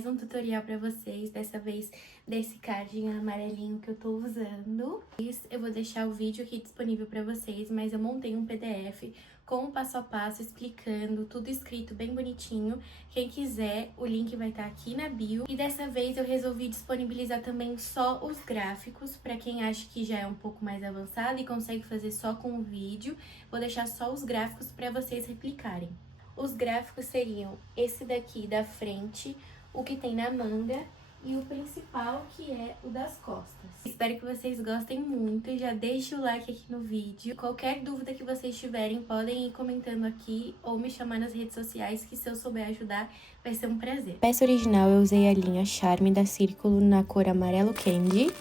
mais um tutorial pra vocês, dessa vez desse cardigan amarelinho que eu tô usando. Eu vou deixar o vídeo aqui disponível pra vocês, mas eu montei um PDF com o passo a passo explicando, tudo escrito bem bonitinho. Quem quiser, o link vai estar aqui na bio. E dessa vez eu resolvi disponibilizar também só os gráficos, pra quem acha que já é um pouco mais avançado e consegue fazer só com o vídeo. Vou deixar só os gráficos pra vocês replicarem. Os gráficos seriam esse daqui da frente, o que tem na manga e o principal, que é o das costas. Espero que vocês gostem muito, já deixe o like aqui no vídeo. Qualquer dúvida que vocês tiverem, podem ir comentando aqui ou me chamar nas redes sociais, que se eu souber ajudar, vai ser um prazer. Peça original, eu usei a linha Charme da Círculo na cor amarelo candy.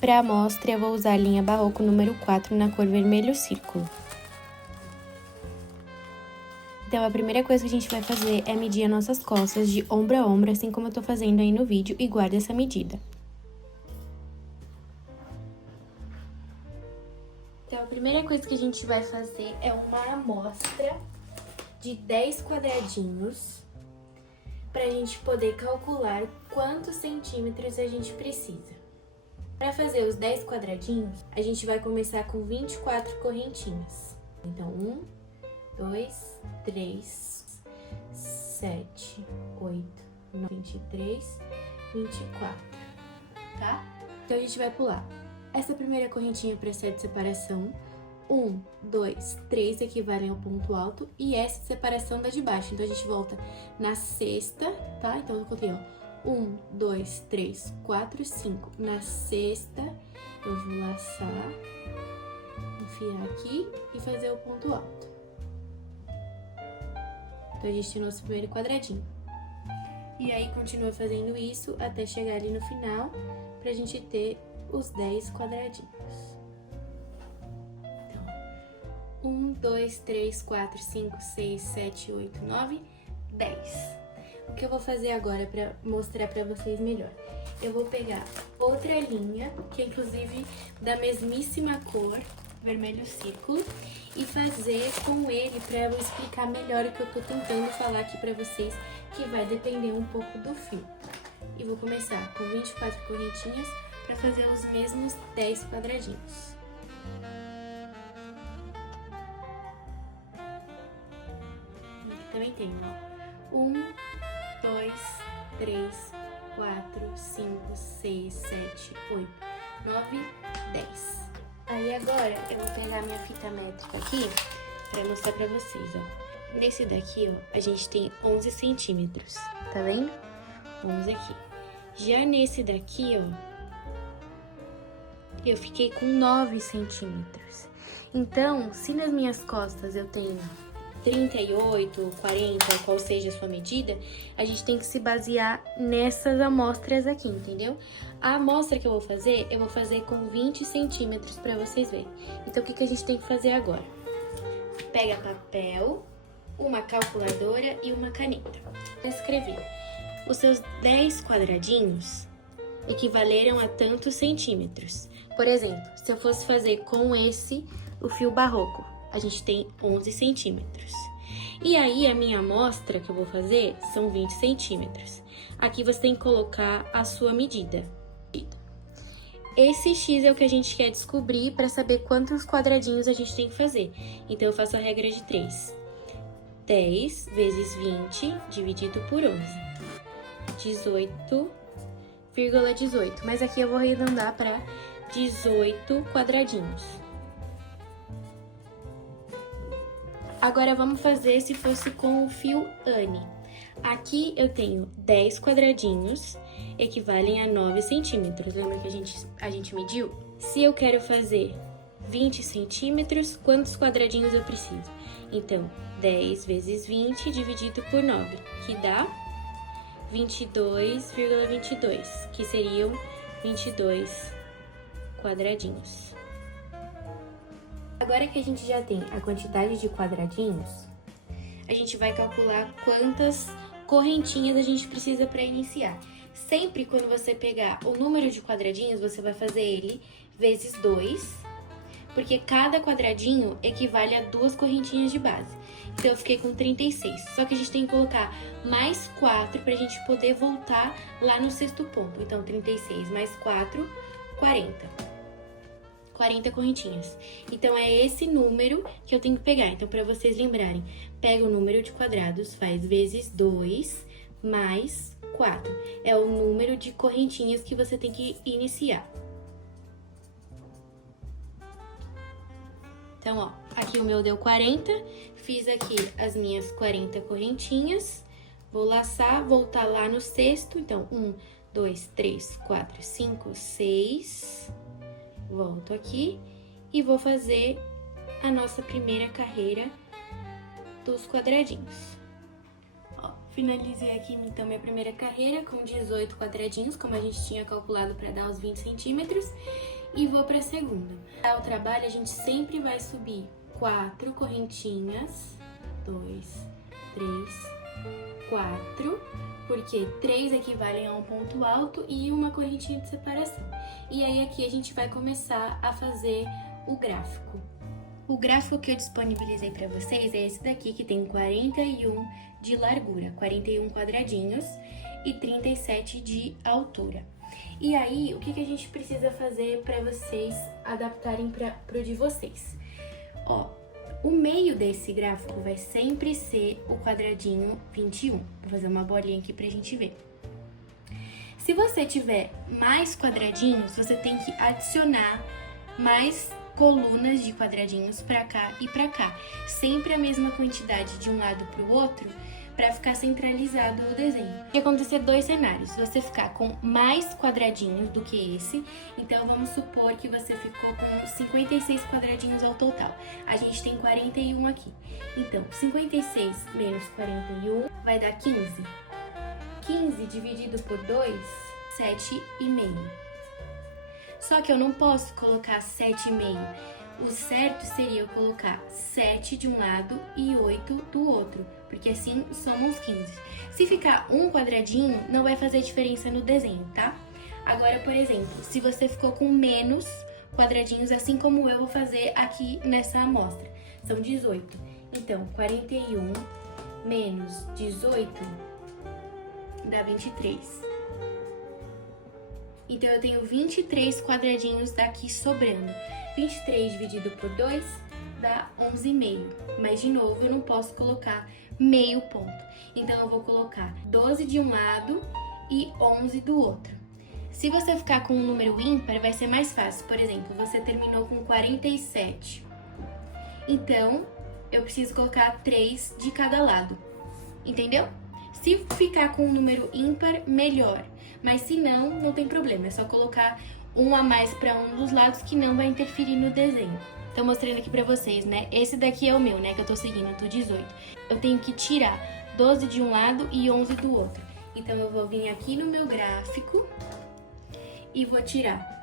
Para amostra, eu vou usar a linha Barroco número 4 na cor vermelho círculo. Então, a primeira coisa que a gente vai fazer é medir as nossas costas de ombro a ombro, assim como eu tô fazendo aí no vídeo, e guarda essa medida. Então, a primeira coisa que a gente vai fazer é uma amostra de 10 quadradinhos, pra gente poder calcular quantos centímetros a gente precisa. Para fazer os 10 quadradinhos, a gente vai começar com 24 correntinhas. Então, 1, 2, 3, 7, 8, 9, 23, 24, tá? Então, a gente vai pular essa primeira correntinha para essa de separação. 1, 2, 3 equivalem ao ponto alto e essa separação da de baixo. Então, a gente volta na sexta, tá? Então, eu coloquei, ó, 1, 2, 3, 4, 5. Na sexta, eu vou laçar, enfiar aqui e fazer o ponto alto. Então, a gente tem o nosso primeiro quadradinho. E aí, continua fazendo isso até chegar ali no final, pra gente ter os 10 quadradinhos. Então, 1, 2, 3, 4, 5, 6, 7, 8, 9, 10. O que eu vou fazer agora pra mostrar pra vocês melhor? Eu vou pegar outra linha, que é inclusive da mesmíssima cor, vermelho círculo, e fazer com ele pra eu explicar melhor o que eu tô tentando falar aqui pra vocês, que vai depender um pouco do fio. E vou começar com 24 correntinhas pra fazer os mesmos 10 quadradinhos. Aqui também tem, ó. 1, 2, 3, 4, 5, 6, 7, 8, 9, 10. Aí agora eu vou pegar minha fita métrica aqui pra mostrar pra vocês, ó. Nesse daqui, ó, a gente tem 11 centímetros, tá vendo? 11 aqui. Já nesse daqui, ó, eu fiquei com 9 centímetros. Então, se nas minhas costas eu tenho 38, 40, qual seja a sua medida, a gente tem que se basear nessas amostras aqui, entendeu? A amostra que eu vou fazer com 20 centímetros pra vocês verem. Então, o que a gente tem que fazer agora? Pega papel, uma calculadora e uma caneta. Escrevi. Os seus 10 quadradinhos equivaleram a tantos centímetros. Por exemplo, se eu fosse fazer com esse, o fio barroco, a gente tem 11 centímetros. E aí, a minha amostra que eu vou fazer são 20 centímetros. Aqui você tem que colocar a sua medida. Esse X é o que a gente quer descobrir para saber quantos quadradinhos a gente tem que fazer. Então, eu faço a regra de 3. 10 vezes 20 dividido por 11. 18,18. Mas aqui eu vou arredondar para 18 quadradinhos. Agora, vamos fazer se fosse com o fio Anne. Aqui eu tenho 10 quadradinhos, equivalem a 9 centímetros. Lembra que a gente mediu? Se eu quero fazer 20 centímetros, quantos quadradinhos eu preciso? Então, 10 vezes 20 dividido por 9, que dá 22,22, que seriam 22 quadradinhos. Agora que a gente já tem a quantidade de quadradinhos, a gente vai calcular quantas correntinhas a gente precisa para iniciar. Sempre quando você pegar o número de quadradinhos, você vai fazer ele vezes 2, porque cada quadradinho equivale a 2 correntinhas de base. Então, eu fiquei com 36. Só que a gente tem que colocar mais 4 pra gente poder voltar lá no sexto ponto. Então, 36 mais 4, 40. 40 correntinhas. Então, é esse número que eu tenho que pegar. Então, pra vocês lembrarem, pega o número de quadrados, faz vezes 2 mais 4. É o número de correntinhas que você tem que iniciar. Então, ó, aqui o meu deu 40, fiz aqui as minhas 40 correntinhas, vou laçar, voltar lá no sexto, então, 1, 2, 3, 4, 5, 6, volto aqui e vou fazer a nossa primeira carreira dos quadradinhos. Ó, finalizei aqui, então, minha primeira carreira com 18 quadradinhos, como a gente tinha calculado para dar os 20 centímetros. E vou para a segunda. Ao trabalho, a gente sempre vai subir 4 correntinhas, 2, 3, 4, porque 3 equivalem a um ponto alto e uma correntinha de separação. E aí, aqui a gente vai começar a fazer o gráfico. O gráfico que eu disponibilizei para vocês é esse daqui, que tem 41 de largura, 41 quadradinhos e 37 de altura. E aí, o que a gente precisa fazer para vocês adaptarem para o de vocês? Ó, o meio desse gráfico vai sempre ser o quadradinho 21. Vou fazer uma bolinha aqui pra gente ver. Se você tiver mais quadradinhos, você tem que adicionar mais colunas de quadradinhos pra cá e pra cá. Sempre a mesma quantidade de um lado pro outro, para ficar centralizado o desenho. Vai acontecer dois cenários, você ficar com mais quadradinhos do que esse, então vamos supor que você ficou com 56 quadradinhos ao total. A gente tem 41 aqui. Então, 56 menos 41 vai dar 15. 15 dividido por 2, 7,5. Só que eu não posso colocar 7,5. O certo seria eu colocar 7 de um lado e 8 do outro, porque assim somos 15. Se ficar um quadradinho, não vai fazer diferença no desenho, tá? Agora, por exemplo, se você ficou com menos quadradinhos, assim como eu vou fazer aqui nessa amostra, são 18. Então, 41 menos 18 dá 23. Então, eu tenho 23 quadradinhos daqui sobrando. 23 dividido por 2 dá 11,5. Mas, de novo, eu não posso colocar meio ponto. Então, eu vou colocar 12 de um lado e 11 do outro. Se você ficar com um número ímpar, vai ser mais fácil. Por exemplo, você terminou com 47. Então, eu preciso colocar 3 de cada lado. Entendeu? Se ficar com um número ímpar, melhor. Mas se não, não tem problema. É só colocar um a mais para um dos lados que não vai interferir no desenho. Tô mostrando aqui pra vocês, né? Esse daqui é o meu, né? Que eu tô seguindo, do 18. Eu tenho que tirar 12 de um lado e 11 do outro. Então, eu vou vir aqui no meu gráfico e vou tirar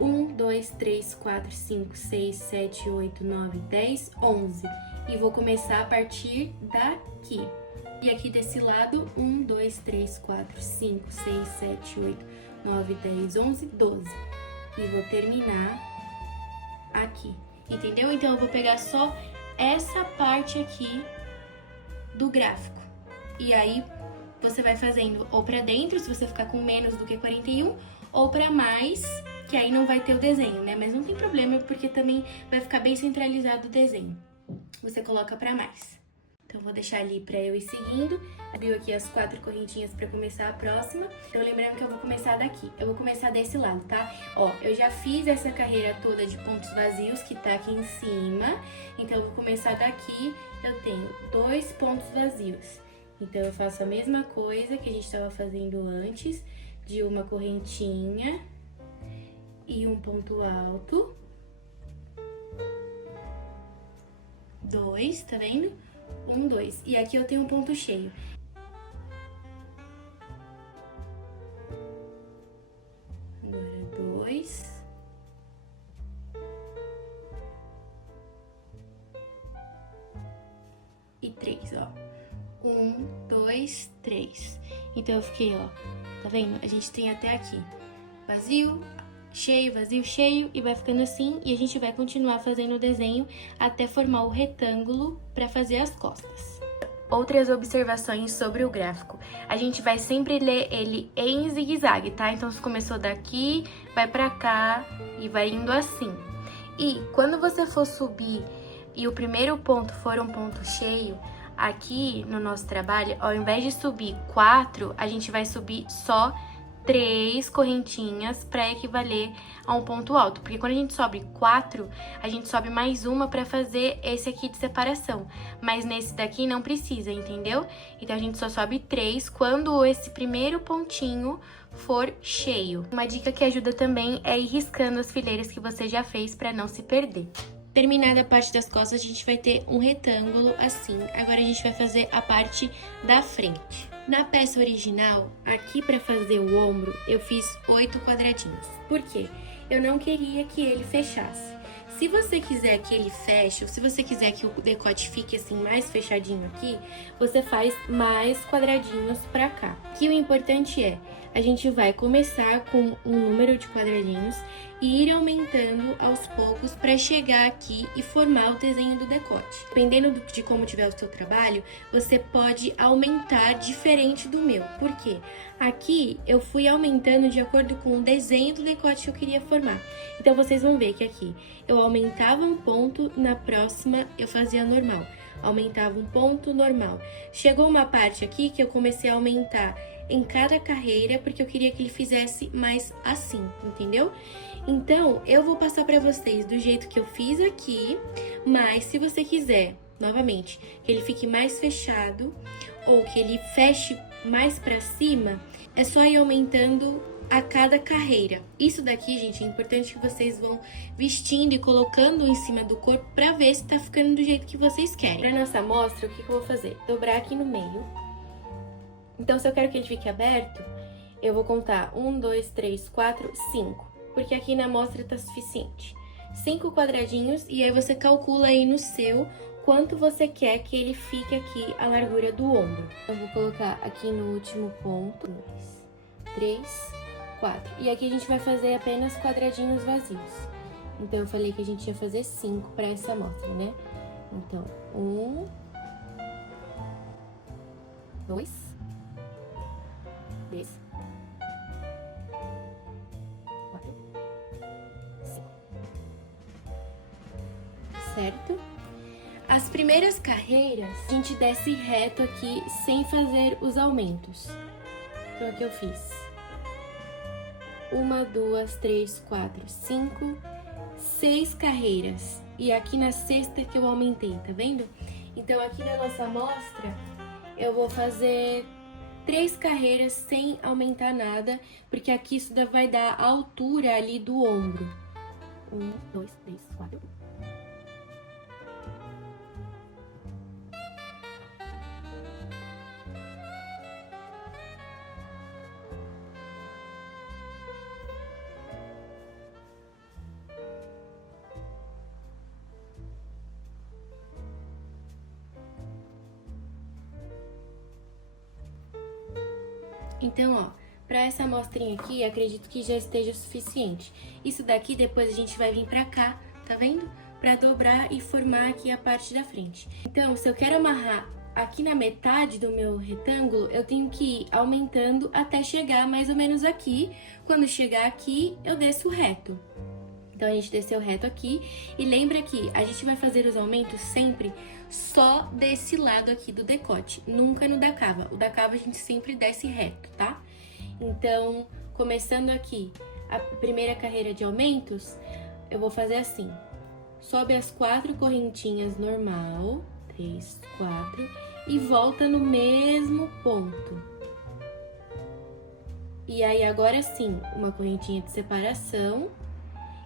1, 2, 3, 4, 5, 6, 7, 8, 9, 10, 11. E vou começar a partir daqui. E aqui desse lado, 1, 2, 3, 4, 5, 6, 7, 8, 9, 10, 11, 12. E vou terminar aqui, entendeu? Então, eu vou pegar só essa parte aqui do gráfico. E aí, você vai fazendo ou pra dentro, se você ficar com menos do que 41, ou pra mais, que aí não vai ter o desenho, né? Mas não tem problema, porque também vai ficar bem centralizado o desenho. Você coloca pra mais. Então, vou deixar ali pra eu ir seguindo. Abriu aqui as 4 correntinhas pra começar a próxima. Então, lembrando que eu vou começar daqui. Eu vou começar desse lado, tá? Ó, eu já fiz essa carreira toda de pontos vazios, que tá aqui em cima. Então, eu vou começar daqui. Eu tenho 2 pontos vazios. Então, eu faço a mesma coisa que a gente tava fazendo antes, de uma correntinha e um ponto alto. 2, tá vendo? 1, 2. E aqui eu tenho um ponto cheio. Agora 2. E 3, ó. 1, 2, 3. Então, eu fiquei, ó. Tá vendo? A gente tem até aqui vazio, cheio, vazio, cheio, e vai ficando assim, e a gente vai continuar fazendo o desenho até formar o retângulo para fazer as costas. Outras observações sobre o gráfico. A gente vai sempre ler ele em zigue-zague, tá? Então, se começou daqui, vai pra cá e vai indo assim. E quando você for subir e o primeiro ponto for um ponto cheio, aqui no nosso trabalho, ao invés de subir 4, a gente vai subir só 3 correntinhas para equivaler a um ponto alto. Porque quando a gente sobe 4, a gente sobe mais uma para fazer esse aqui de separação. Mas nesse daqui não precisa, entendeu? Então, a gente só sobe 3 quando esse primeiro pontinho for cheio. Uma dica que ajuda também é ir riscando as fileiras que você já fez para não se perder. Terminada a parte das costas, a gente vai ter um retângulo assim. Agora a gente vai fazer a parte da frente. Na peça original, aqui para fazer o ombro, eu fiz 8 quadradinhos. Por quê? Eu não queria que ele fechasse. Se você quiser que ele feche, ou se você quiser que o decote fique assim mais fechadinho aqui, você faz mais quadradinhos pra cá. Que o importante é, a gente vai começar com um número de quadradinhos e ir aumentando aos poucos para chegar aqui e formar o desenho do decote. Dependendo de como tiver o seu trabalho, você pode aumentar diferente do meu. Por quê? Aqui eu fui aumentando de acordo com o desenho do decote que eu queria formar. Então vocês vão ver que aqui eu aumentava um ponto, na próxima eu fazia normal. Aumentava um ponto, normal. Chegou uma parte aqui que eu comecei a aumentar em cada carreira, porque eu queria que ele fizesse mais assim, entendeu? Então, eu vou passar pra vocês do jeito que eu fiz aqui, mas se você quiser, novamente, que ele fique mais fechado ou que ele feche mais pra cima, é só ir aumentando a cada carreira. Isso daqui, gente, é importante que vocês vão vestindo e colocando em cima do corpo pra ver se tá ficando do jeito que vocês querem. Pra nossa amostra, o que eu vou fazer? Dobrar aqui no meio. Então, se eu quero que ele fique aberto, eu vou contar 1, 2, 3, 4, 5. Porque aqui na amostra tá suficiente. 5 quadradinhos e aí você calcula aí no seu quanto você quer que ele fique aqui a largura do ombro. Eu vou colocar aqui no último ponto. 2, 3, 4. E aqui a gente vai fazer apenas quadradinhos vazios. Então, eu falei que a gente ia fazer 5 para essa amostra, né? Então, 1, 2, 3, 4, 5. Certo? As primeiras carreiras, a gente desce reto aqui sem fazer os aumentos. Então, aqui eu fiz 1, 2, 3, 4, 5, 6 carreiras. E aqui na sexta que eu aumentei, tá vendo? Então, aqui na nossa amostra, eu vou fazer 3 carreiras sem aumentar nada, porque aqui isso vai dar a altura ali do ombro. 1, 2, 3, 4. Então, ó, pra essa amostrinha aqui, acredito que já esteja suficiente. Isso daqui, depois a gente vai vir pra cá, tá vendo? Pra dobrar e formar aqui a parte da frente. Então, se eu quero amarrar aqui na metade do meu retângulo, eu tenho que ir aumentando até chegar mais ou menos aqui. Quando chegar aqui, eu desço reto. Então, a gente desceu reto aqui. E lembra que a gente vai fazer os aumentos sempre só desse lado aqui do decote, nunca no da cava. O da cava a gente sempre desce reto, tá? Então, começando aqui a primeira carreira de aumentos, eu vou fazer assim. Sobe as 4 correntinhas normal, 3, 4, e volta no mesmo ponto. E aí, agora sim, uma correntinha de separação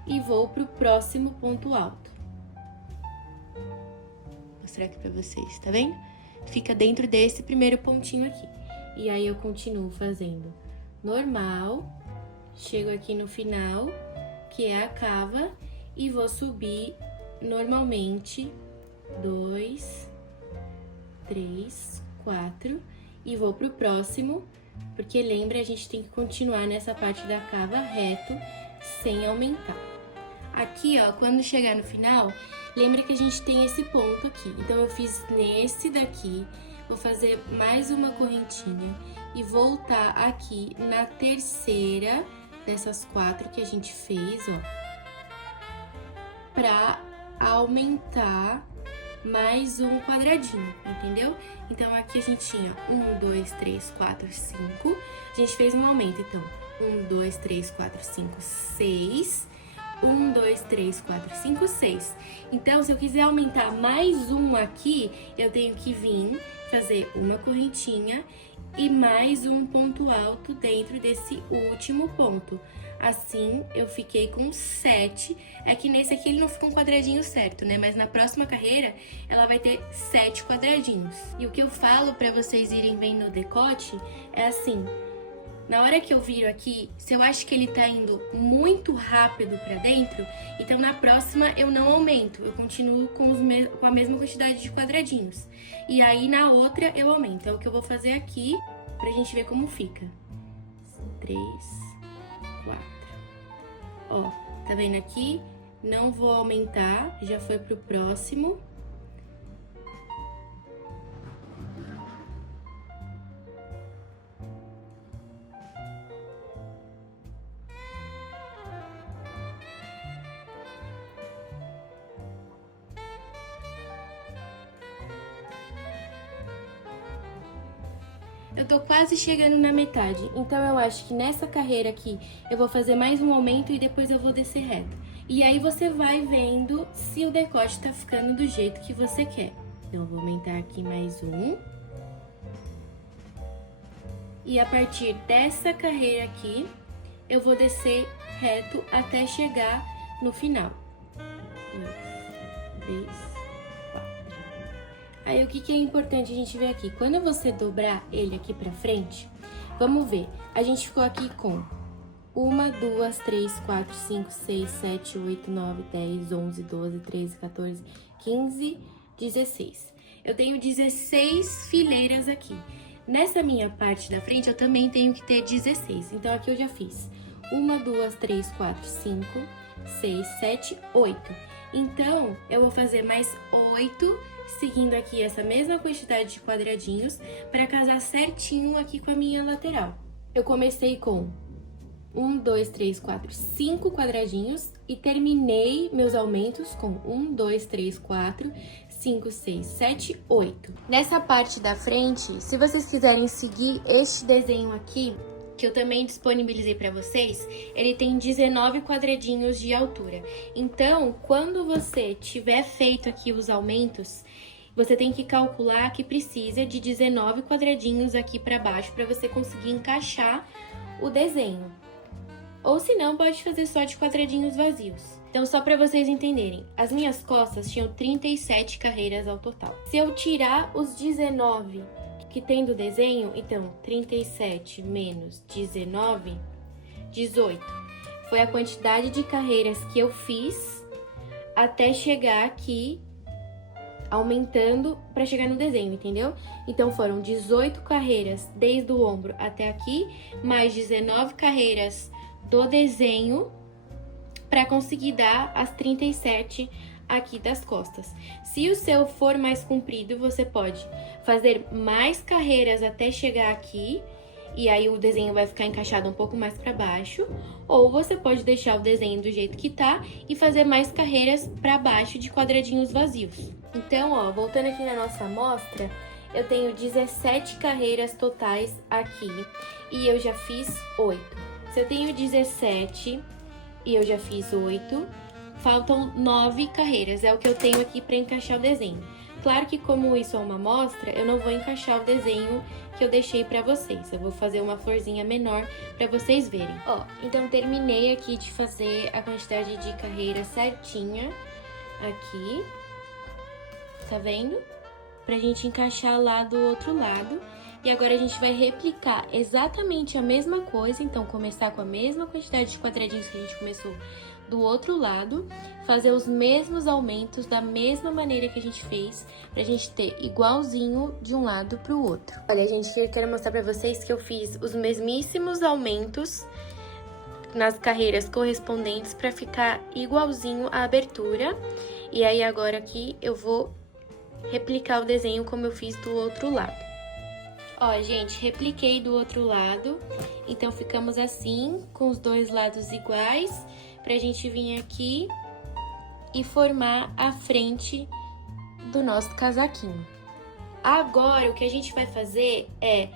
e vou pro próximo ponto alto. Vou mostrar aqui pra vocês, tá vendo? Fica dentro desse primeiro pontinho aqui. E aí, eu continuo fazendo normal, chego aqui no final, que é a cava, e vou subir normalmente 2, 3, 4, e vou pro próximo, porque lembra, a gente tem que continuar nessa parte da cava reto, sem aumentar. Aqui, ó, quando chegar no final, lembra que a gente tem esse ponto aqui. Então, eu fiz nesse daqui, vou fazer mais uma correntinha e voltar aqui na terceira dessas 4 que a gente fez, ó, pra aumentar mais um quadradinho, entendeu? Então, aqui a gente tinha 1, 2, 3, 4, 5. A gente fez um aumento, então, 1, 2, 3, 4, 5, 6. 1, 2, 3, 4, 5, 6. Então, se eu quiser aumentar mais um aqui, eu tenho que vir fazer uma correntinha e mais um ponto alto dentro desse último ponto. Assim, eu fiquei com 7. É que nesse aqui ele não ficou um quadradinho certo, né? Mas na próxima carreira, ela vai ter 7 quadradinhos. E o que eu falo pra vocês irem vendo o decote é assim: na hora que eu viro aqui, se eu acho que ele tá indo muito rápido pra dentro, então na próxima eu não aumento, eu continuo com a mesma quantidade de quadradinhos. E aí na outra eu aumento. É o que eu vou fazer aqui pra gente ver como fica. 3, 4. Ó, tá vendo aqui? Não vou aumentar, já foi pro próximo. Eu tô quase chegando na metade, então eu acho que nessa carreira aqui eu vou fazer mais um aumento e depois eu vou descer reto. E aí você vai vendo se o decote tá ficando do jeito que você quer. Então eu vou aumentar aqui mais um. E a partir dessa carreira aqui, eu vou descer reto até chegar no final. 1, 2, 3... Aí, o que é importante a gente ver aqui? Quando você dobrar ele aqui pra frente, vamos ver. A gente ficou aqui com 1, 2, 3, 4, 5, 6, 7, 8, 9, 10, 11, 12, 13, 14, 15, 16. Eu tenho 16 fileiras aqui. Nessa minha parte da frente, eu também tenho que ter 16. Então, aqui eu já fiz 1, 2, 3, 4, 5, 6, 7, 8. Então, eu vou fazer mais 8, seguindo aqui essa mesma quantidade de quadradinhos para casar certinho aqui com a minha lateral. Eu comecei com 1, 2, 3, 4, 5 quadradinhos e terminei meus aumentos com 1, 2, 3, 4, 5, 6, 7, 8. Nessa parte da frente, se vocês quiserem seguir este desenho aqui, que eu também disponibilizei para vocês, ele tem 19 quadradinhos de altura. Então, quando você tiver feito aqui os aumentos, você tem que calcular que precisa de 19 quadradinhos aqui para baixo para você conseguir encaixar o desenho. Ou se não, pode fazer só de quadradinhos vazios. Então, só para vocês entenderem, as minhas costas tinham 37 carreiras ao total. Se eu tirar os 19 que tem do desenho, então 37 menos 19, 18. Foi a quantidade de carreiras que eu fiz até chegar aqui, aumentando para chegar no desenho, entendeu? Então foram 18 carreiras desde o ombro até aqui, mais 19 carreiras do desenho para conseguir dar as 37 aqui das costas. Se o seu for mais comprido, você pode fazer mais carreiras até chegar aqui, e aí o desenho vai ficar encaixado um pouco mais para baixo, ou você pode deixar o desenho do jeito que tá e fazer mais carreiras para baixo de quadradinhos vazios. Então, ó, voltando aqui na nossa amostra, eu tenho 17 carreiras totais aqui, e eu já fiz 8. Se eu tenho 17 e eu já fiz 8, faltam 9 carreiras, é o que eu tenho aqui para encaixar o desenho. Claro que como isso é uma amostra, eu não vou encaixar o desenho que eu deixei para vocês. Eu vou fazer uma florzinha menor para vocês verem. Ó, então terminei aqui de fazer a quantidade de carreiras certinha aqui. Tá vendo? Pra gente encaixar lá do outro lado. E agora a gente vai replicar exatamente a mesma coisa. Então, começar com a mesma quantidade de quadradinhos que a gente começou do outro lado, fazer os mesmos aumentos da mesma maneira que a gente fez, pra gente ter igualzinho de um lado pro outro. Olha, gente, eu quero mostrar pra vocês que eu fiz os mesmíssimos aumentos nas carreiras correspondentes para ficar igualzinho a abertura. E aí agora aqui eu vou replicar o desenho como eu fiz do outro lado. Ó, gente, repliquei do outro lado, então ficamos assim, com os dois lados iguais, pra gente vir aqui e formar a frente do nosso casaquinho. Agora, o que a gente vai fazer é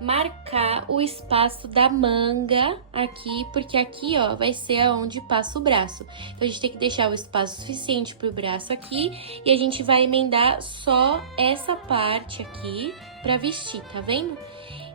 marcar o espaço da manga aqui, porque aqui, ó, vai ser onde passa o braço. Então, a gente tem que deixar o espaço suficiente pro braço aqui e a gente vai emendar só essa parte aqui pra vestir, tá vendo?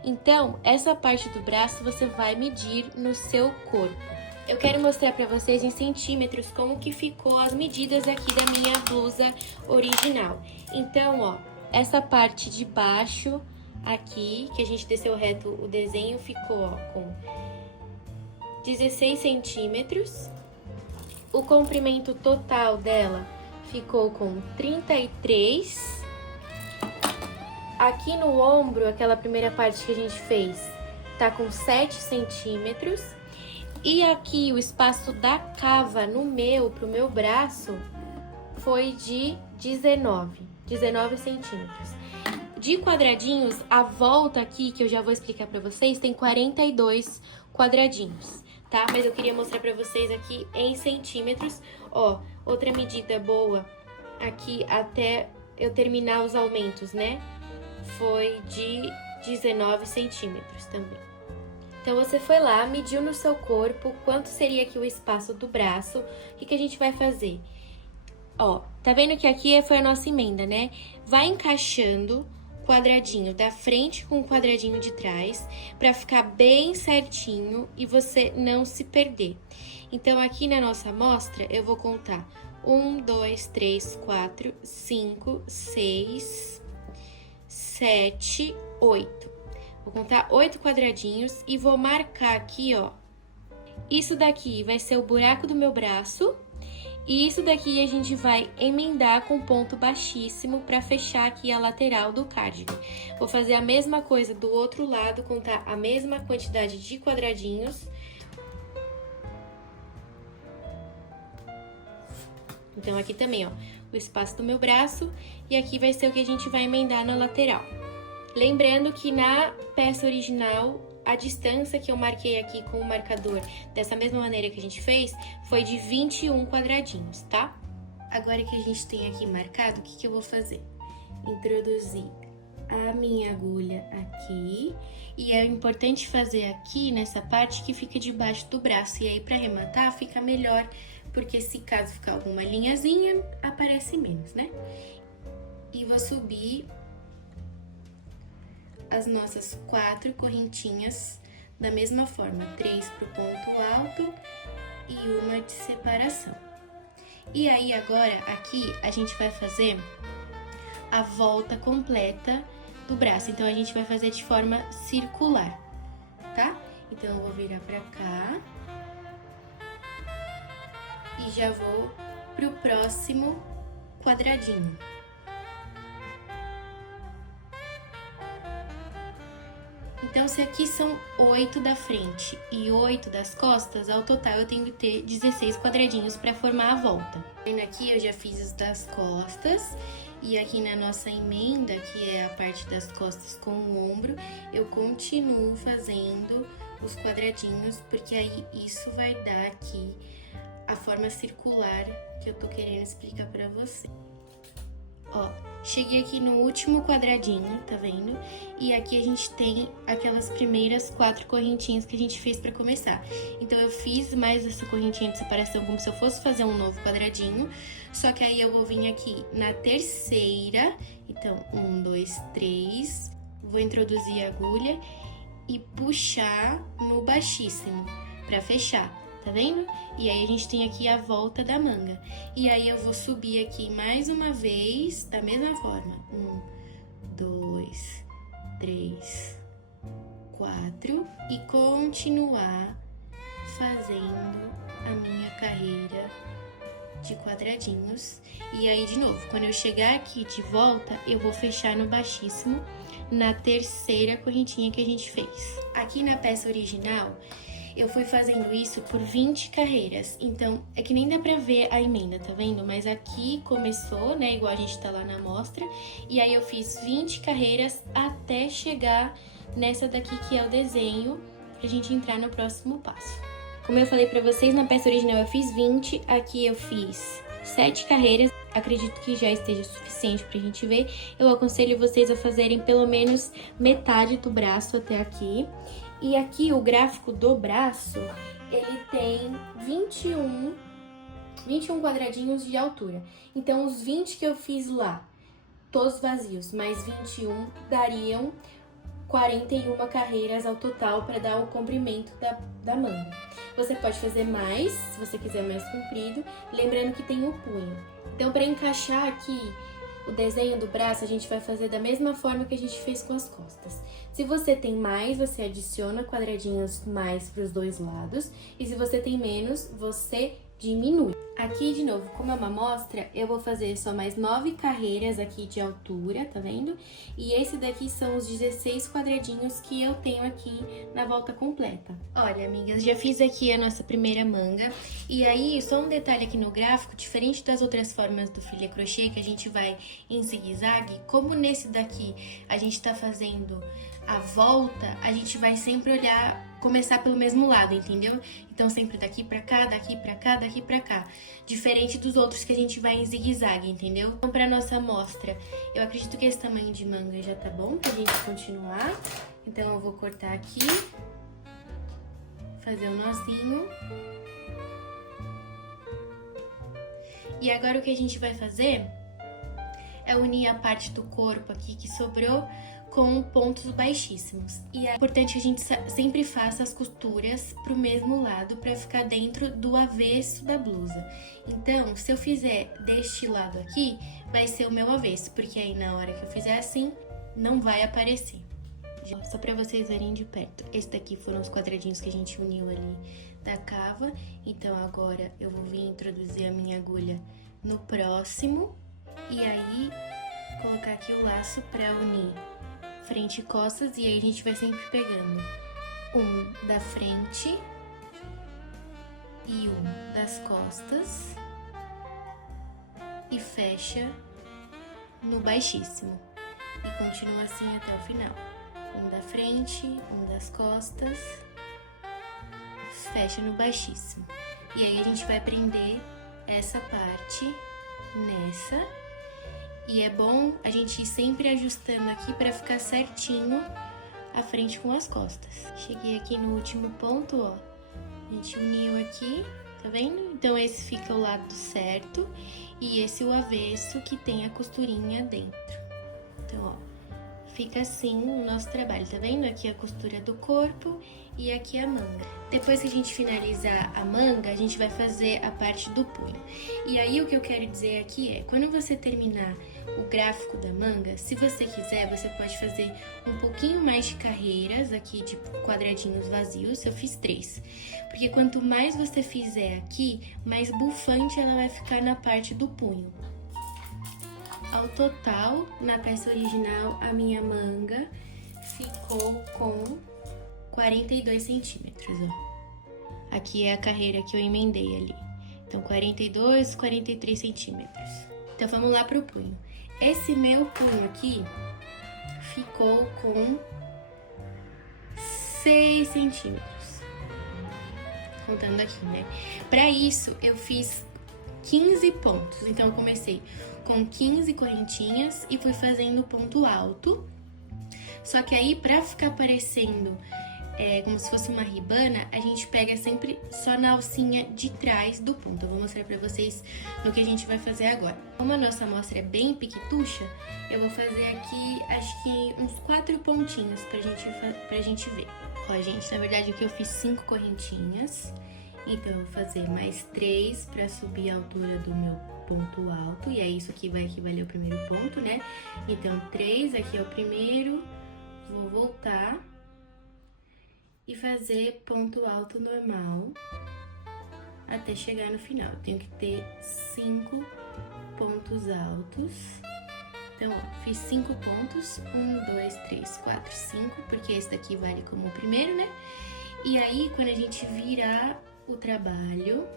Então, essa parte do braço você vai medir no seu corpo. Eu quero mostrar pra vocês em centímetros como que ficou as medidas aqui da minha blusa original. Então, ó, essa parte de baixo aqui, que a gente desceu reto o desenho, ficou, ó, com 16 centímetros. O comprimento total dela ficou com 33. Aqui no ombro, aquela primeira parte que a gente fez, tá com 7 centímetros. E aqui o espaço da cava pro meu braço, foi de 19 centímetros. De quadradinhos, a volta aqui, que eu já vou explicar pra vocês, tem 42 quadradinhos, tá? Mas eu queria mostrar pra vocês aqui em centímetros. Ó, outra medida boa aqui até eu terminar os aumentos, né? Foi de 19 centímetros também. Então, você foi lá, mediu no seu corpo quanto seria aqui o espaço do braço. O que a gente vai fazer? Ó, tá vendo que aqui foi a nossa emenda, né? Vai encaixando o quadradinho da frente com o quadradinho de trás, pra ficar bem certinho e você não se perder. Então, aqui na nossa amostra, eu vou contar 1, 2, 3, 4, 5, 6, 7, 8. Vou contar 8 quadradinhos e vou marcar aqui, ó. Isso daqui vai ser o buraco do meu braço. E isso daqui a gente vai emendar com ponto baixíssimo para fechar aqui a lateral do cardigan. Vou fazer a mesma coisa do outro lado, contar a mesma quantidade de quadradinhos. Então, aqui também, ó, o espaço do meu braço. E aqui vai ser o que a gente vai emendar na lateral. Lembrando que na peça original, a distância que eu marquei aqui com o marcador, dessa mesma maneira que a gente fez, foi de 21 quadradinhos, tá? Agora que a gente tem aqui marcado, o que eu vou fazer? Introduzir a minha agulha aqui. E é importante fazer aqui, nessa parte que fica debaixo do braço. E aí, pra arrematar, fica melhor, porque se caso ficar alguma linhazinha, aparece menos, né? E vou subir as nossas 4 correntinhas da mesma forma, 3 pro ponto alto e uma de separação. E aí, agora, aqui, a gente vai fazer a volta completa do braço. Então, a gente vai fazer de forma circular, tá? Então, eu vou virar pra cá e já vou pro próximo quadradinho. Então, se aqui são 8 da frente e 8 das costas, ao total eu tenho que ter 16 quadradinhos para formar a volta. Vendo aqui, eu já fiz os das costas e aqui na nossa emenda, que é a parte das costas com o ombro, eu continuo fazendo os quadradinhos, porque aí isso vai dar aqui a forma circular que eu tô querendo explicar pra você. Ó, cheguei aqui no último quadradinho, tá vendo? E aqui a gente tem aquelas primeiras 4 correntinhas que a gente fez pra começar. Então, eu fiz mais essa correntinha de separação como se eu fosse fazer um novo quadradinho. Só que aí eu vou vir aqui na terceira. Então, 1, 2, 3. Vou introduzir a agulha e puxar no baixíssimo pra fechar. Tá vendo? E aí, a gente tem aqui a volta da manga. E aí, eu vou subir aqui mais uma vez, da mesma forma. 1, 2, 3, 4. E continuar fazendo a minha carreira de quadradinhos. E aí, de novo, quando eu chegar aqui de volta, eu vou fechar no baixíssimo na terceira correntinha que a gente fez. Aqui na peça original, eu fui fazendo isso por 20 carreiras. Então, é que nem dá pra ver a emenda, tá vendo? Mas aqui começou, né, igual a gente tá lá na amostra. E aí eu fiz 20 carreiras até chegar nessa daqui que é o desenho, pra gente entrar no próximo passo. Como eu falei pra vocês, na peça original eu fiz 20, aqui eu fiz 7 carreiras. Acredito que já esteja suficiente pra gente ver. Eu aconselho vocês a fazerem pelo menos metade do braço até aqui. E aqui o gráfico do braço, ele tem 21 quadradinhos de altura. Então, os 20 que eu fiz lá, todos vazios, mais 21 dariam 41 carreiras ao total para dar o comprimento da manga. Você pode fazer mais, se você quiser mais comprido, lembrando que tem o punho. Então, para encaixar aqui o desenho do braço, a gente vai fazer da mesma forma que a gente fez com as costas. Se você tem mais, você adiciona quadradinhos mais para os dois lados. E se você tem menos, você diminui. Aqui, de novo, como é uma amostra, eu vou fazer só mais 9 carreiras aqui de altura, tá vendo? E esse daqui são os 16 quadradinhos que eu tenho aqui na volta completa. Olha, amigas, já fiz aqui a nossa primeira manga. E aí, só um detalhe aqui no gráfico, diferente das outras formas do filet crochê, que a gente vai em zigue-zague, como nesse daqui a gente tá fazendo a volta, a gente vai sempre começar pelo mesmo lado, entendeu? Então, sempre daqui pra cá, daqui pra cá, daqui pra cá. Diferente dos outros que a gente vai em zigue-zague, entendeu? Então, pra nossa amostra, eu acredito que esse tamanho de manga já tá bom pra gente continuar. Então, eu vou cortar aqui, fazer um nozinho. E agora, o que a gente vai fazer é unir a parte do corpo aqui que sobrou com pontos baixíssimos. E é importante que a gente sempre faça as costuras pro mesmo lado para ficar dentro do avesso da blusa. Então, se eu fizer deste lado aqui, vai ser o meu avesso, porque aí na hora que eu fizer assim, não vai aparecer. Só para vocês verem de perto. Esse daqui foram os quadradinhos que a gente uniu ali da cava. Então, agora eu vou vir introduzir a minha agulha no próximo e aí colocar aqui o laço para unir frente e costas, e aí a gente vai sempre pegando um da frente e um das costas e fecha no baixíssimo e continua assim até o final. Um da frente, um das costas, fecha no baixíssimo. E aí a gente vai prender essa parte nessa. E é bom a gente ir sempre ajustando aqui para ficar certinho a frente com as costas. Cheguei aqui no último ponto, ó. A gente uniu aqui, tá vendo? Então, esse fica o lado certo e esse o avesso que tem a costurinha dentro. Então, ó, fica assim o nosso trabalho, tá vendo? Aqui a costura do corpo e aqui a manga. Depois que a gente finalizar a manga, a gente vai fazer a parte do punho. E aí, o que eu quero dizer aqui é, quando você terminar o gráfico da manga, se você quiser, você pode fazer um pouquinho mais de carreiras aqui de quadradinhos vazios. Eu fiz 3, porque quanto mais você fizer aqui, mais bufante ela vai ficar na parte do punho. Ao total, na peça original, a minha manga ficou com 42 centímetros, ó. Aqui é a carreira que eu emendei ali. Então, 42, 43 centímetros. Então, vamos lá pro punho. Esse meu punho aqui ficou com 6 centímetros. Contando aqui, né? Pra isso, eu fiz 15 pontos. Então, eu comecei com 15 correntinhas e fui fazendo ponto alto. Só que aí, pra ficar parecendo como se fosse uma ribana, a gente pega sempre só na alcinha de trás do ponto. Eu vou mostrar pra vocês no que a gente vai fazer agora. Como a nossa amostra é bem piquitucha, eu vou fazer aqui, acho que uns 4 pontinhos pra gente ver. Ó, gente, na verdade aqui eu fiz 5 correntinhas. Então, eu vou fazer mais 3 pra subir a altura do meu ponto alto. E é isso aqui vai equivaler ao primeiro ponto, né? Então, 3, aqui é o primeiro. Vou voltar e fazer ponto alto normal até chegar no final. Eu tenho que ter 5 pontos altos. Então, ó, fiz 5 pontos. 1, 2, 3, 4, 5, porque esse daqui vale como o primeiro, né? E aí, quando a gente virar o trabalho,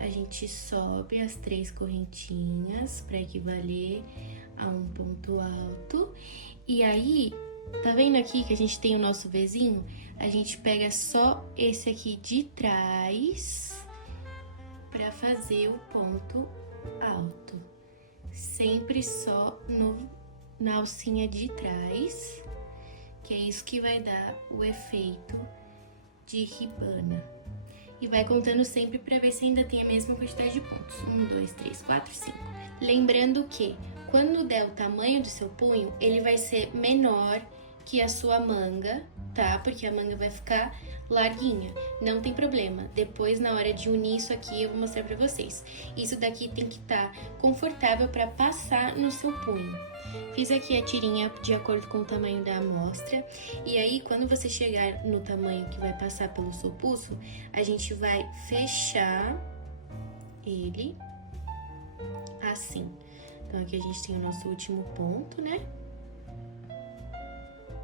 a gente sobe as 3 correntinhas para equivaler a um ponto alto. E aí, tá vendo aqui que a gente tem o nosso Vzinho? A gente pega só esse aqui de trás para fazer o ponto alto. Sempre só na alcinha de trás, que é isso que vai dar o efeito de ribana. E vai contando sempre para ver se ainda tem a mesma quantidade de pontos. 1, 2, 3, 4, 5. Lembrando que quando der o tamanho do seu punho, ele vai ser menor que a sua manga, tá? Porque a manga vai ficar larguinha. Não tem problema. Depois, na hora de unir isso aqui, eu vou mostrar pra vocês. Isso daqui tem que estar confortável para passar no seu punho. Fiz aqui a tirinha de acordo com o tamanho da amostra. E aí, quando você chegar no tamanho que vai passar pelo seu pulso, a gente vai fechar ele assim. Então, aqui a gente tem o nosso último ponto, né?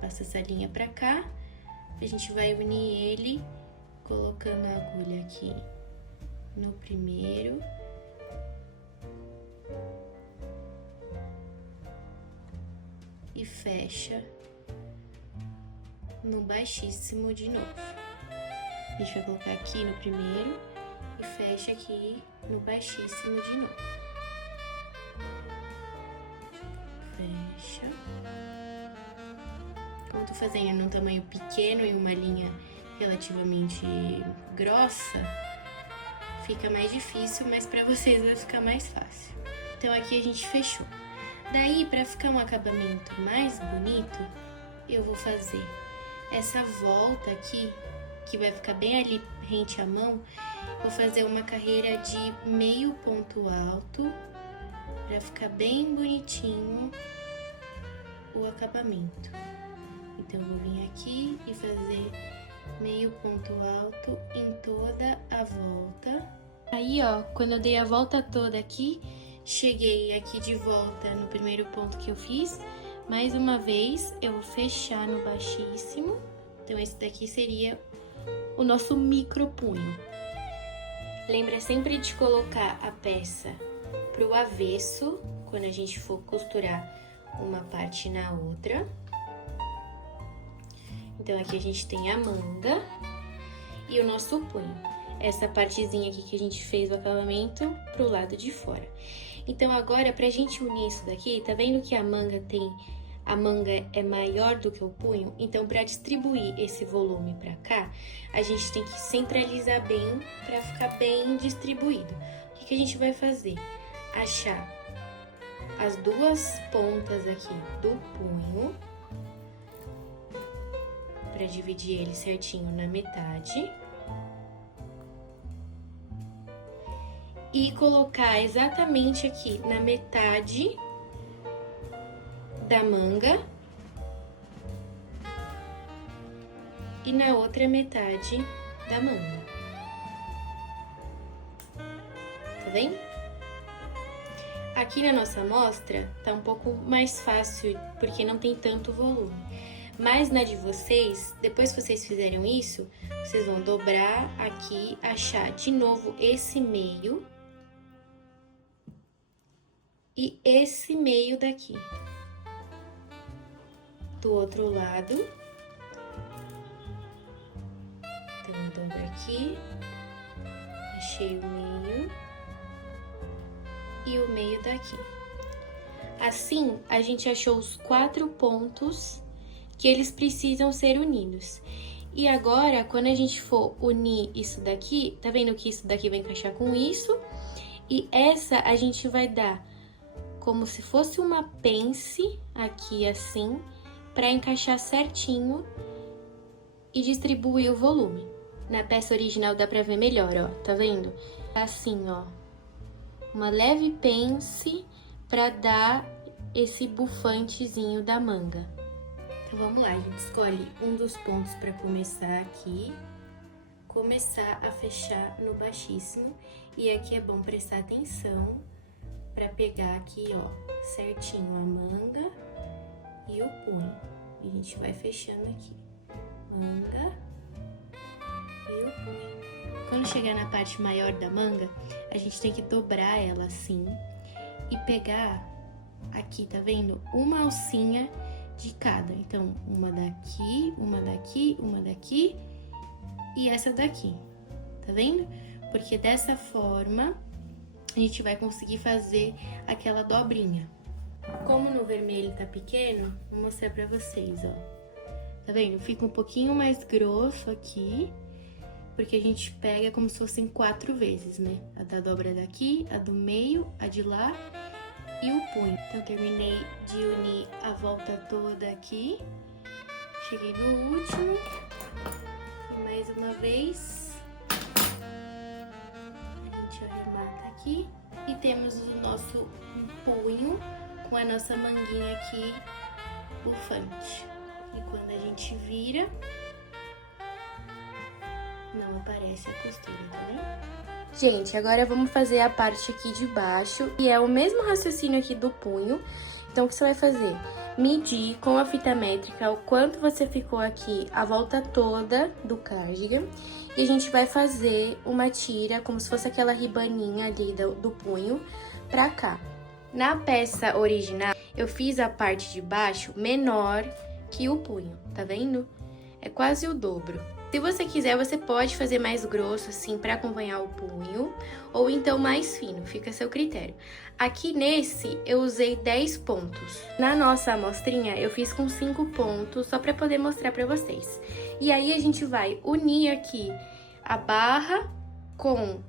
Passa essa linha pra cá. A gente vai unir ele colocando a agulha aqui no primeiro. E fecha no baixíssimo de novo. A gente vai colocar aqui no primeiro e fecha aqui no baixíssimo de novo. Fecha. Como eu tô fazendo num tamanho pequeno e uma linha relativamente grossa, fica mais difícil, mas pra vocês vai ficar mais fácil. Então aqui a gente fechou. Daí, pra ficar um acabamento mais bonito, eu vou fazer essa volta aqui, que vai ficar bem ali rente à mão. Vou fazer uma carreira de meio ponto alto, pra ficar bem bonitinho o acabamento. Então, eu vou vir aqui e fazer meio ponto alto em toda a volta. Aí, ó, quando eu dei a volta toda aqui, cheguei aqui de volta no primeiro ponto que eu fiz. Mais uma vez, eu vou fechar no baixíssimo. Então, esse daqui seria o nosso micro punho. Lembra sempre de colocar a peça pro avesso, quando a gente for costurar uma parte na outra. Então, aqui a gente tem a manga e o nosso punho. Essa partezinha aqui que a gente fez o acabamento pro lado de fora. Então, agora, pra gente unir isso daqui, tá vendo que a manga é maior do que o punho? Então, pra distribuir esse volume pra cá, a gente tem que centralizar bem pra ficar bem distribuído. O que a gente vai fazer? Achar as duas pontas aqui do punho, pra dividir ele certinho na metade. E colocar exatamente aqui na metade da manga e na outra metade da manga. Tá vendo? Aqui na nossa amostra tá um pouco mais fácil, porque não tem tanto volume. Mas na de vocês, depois que vocês fizeram isso, vocês vão dobrar aqui, achar de novo esse meio e esse meio daqui. Do outro lado. Então, eu dobro aqui, achei o meio e o meio daqui. Assim, a gente achou os 4 pontos que eles precisam ser unidos. E agora, quando a gente for unir isso daqui, tá vendo que isso daqui vai encaixar com isso? E essa a gente vai dar como se fosse uma pence aqui assim, pra encaixar certinho e distribuir o volume. Na peça original dá pra ver melhor, ó, tá vendo? Assim, ó, uma leve pence pra dar esse bufantezinho da manga. Então, vamos lá, a gente escolhe um dos pontos pra começar aqui, começar a fechar no baixíssimo. E aqui é bom prestar atenção pra pegar aqui, ó, certinho a manga e o punho. E a gente vai fechando aqui. Manga o punho. Quando chegar na parte maior da manga, a gente tem que dobrar ela assim e pegar aqui, tá vendo? Uma alcinha de cada. Então, uma daqui, uma daqui, uma daqui e essa daqui, tá vendo? Porque dessa forma a gente vai conseguir fazer aquela dobrinha. Como no vermelho tá pequeno, vou mostrar pra vocês, ó. Tá vendo? Fica um pouquinho mais grosso aqui, porque a gente pega como se fossem 4 vezes, né? A da dobra daqui, a do meio, a de lá e o punho. Então, terminei de unir a volta toda aqui. Cheguei no último. E mais uma vez. A gente arremata aqui. E temos o nosso punho com a nossa manguinha aqui bufante. E quando a gente vira, não aparece a costura, tá vendo? Gente, agora vamos fazer a parte aqui de baixo, e é o mesmo raciocínio aqui do punho. Então, o que você vai fazer? Medir com a fita métrica o quanto você ficou aqui a volta toda do cardigan. E a gente vai fazer uma tira, como se fosse aquela ribaninha ali do punho, pra cá. Na peça original, eu fiz a parte de baixo menor que o punho, tá vendo? É quase o dobro. Se você quiser, você pode fazer mais grosso, assim, pra acompanhar o punho, ou então mais fino, fica a seu critério. Aqui nesse, eu usei 10 pontos. Na nossa amostrinha, eu fiz com 5 pontos, só pra poder mostrar pra vocês. E aí, a gente vai unir aqui a barra com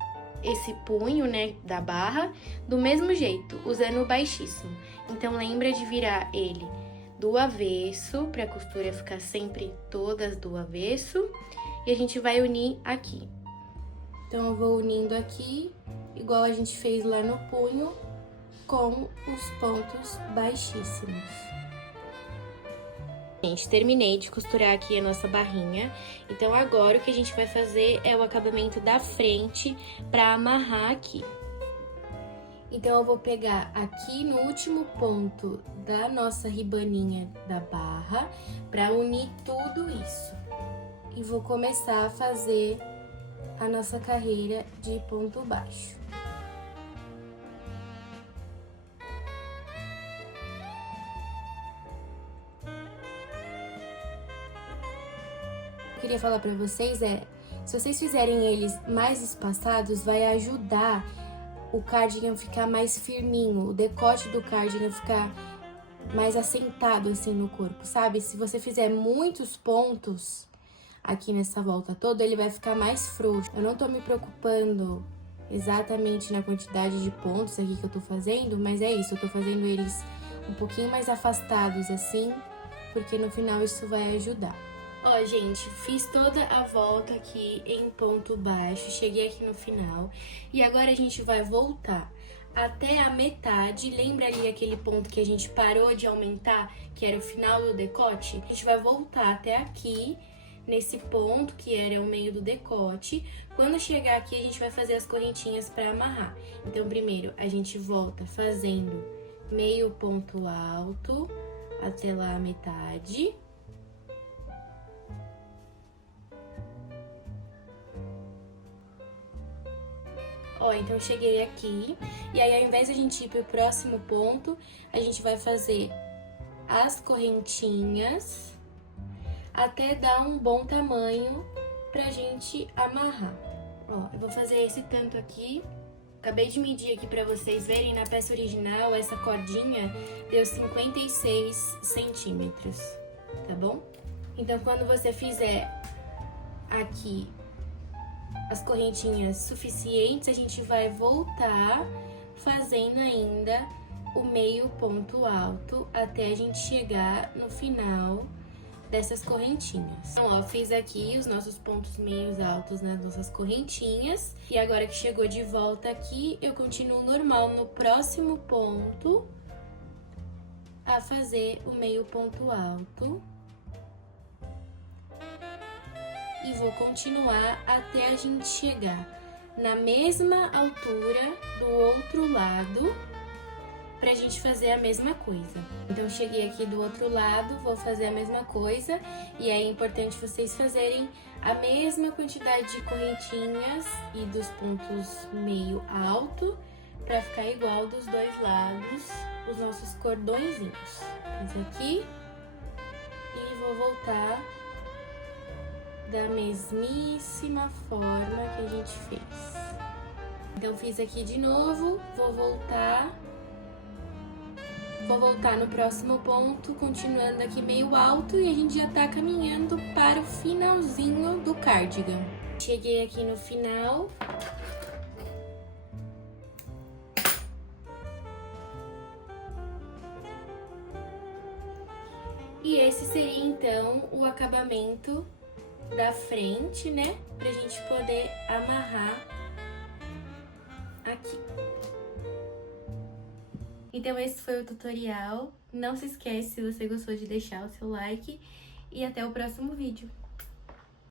esse punho, né, da barra, do mesmo jeito, usando o baixíssimo. Então, lembra de virar ele do avesso, pra costura ficar sempre todas do avesso. E a gente vai unir aqui. Então, eu vou unindo aqui, igual a gente fez lá no punho, com os pontos baixíssimos. Gente, terminei de costurar aqui a nossa barrinha. Então, agora o que a gente vai fazer é o acabamento da frente pra amarrar aqui. Então, eu vou pegar aqui no último ponto da nossa ribaninha da barra pra unir tudo isso. E vou começar a fazer a nossa carreira de ponto baixo. Eu queria falar pra vocês se vocês fizerem eles mais espaçados, vai ajudar o cardigan ficar mais firminho, o decote do cardigan ficar mais assentado assim no corpo, sabe? Se você fizer muitos pontos aqui nessa volta toda, ele vai ficar mais frouxo. Eu não tô me preocupando exatamente na quantidade de pontos aqui que eu tô fazendo, mas é isso, eu tô fazendo eles um pouquinho mais afastados assim, porque no final isso vai ajudar. Ó, gente, fiz toda a volta aqui em ponto baixo, cheguei aqui no final, e agora a gente vai voltar até a metade. Lembra ali aquele ponto que a gente parou de aumentar, que era o final do decote? A gente vai voltar até aqui, nesse ponto que era o meio do decote. Quando chegar aqui, a gente vai fazer as correntinhas para amarrar. Então, primeiro, a gente volta fazendo meio ponto alto até lá a metade. Ó, então cheguei aqui, e aí ao invés de a gente ir pro próximo ponto, a gente vai fazer as correntinhas até dar um bom tamanho pra gente amarrar. Ó, eu vou fazer esse tanto aqui. Acabei de medir aqui pra vocês verem, na peça original, essa cordinha deu 56 centímetros, tá bom? Então, quando você fizer aqui as correntinhas suficientes, a gente vai voltar fazendo ainda o meio ponto alto até a gente chegar no final dessas correntinhas. Então, ó, fiz aqui os nossos pontos meios altos nas nossas correntinhas. E agora que chegou de volta aqui, eu continuo normal no próximo ponto a fazer o meio ponto alto. E vou continuar até a gente chegar na mesma altura do outro lado pra gente fazer a mesma coisa. Então, cheguei aqui do outro lado, vou fazer a mesma coisa. E é importante vocês fazerem a mesma quantidade de correntinhas e dos pontos meio alto, pra ficar igual dos dois lados, os nossos cordõezinhos. Fiz aqui e vou voltar da mesmíssima forma que a gente fez. Então, fiz aqui de novo, vou voltar no próximo ponto, continuando aqui meio alto, e a gente já tá caminhando para o finalzinho do cardigan. Cheguei aqui no final. E esse seria, então, o acabamento da frente, né? Pra gente poder amarrar aqui. Então, esse foi o tutorial. Não se esquece, se você gostou, de deixar o seu like. E até o próximo vídeo.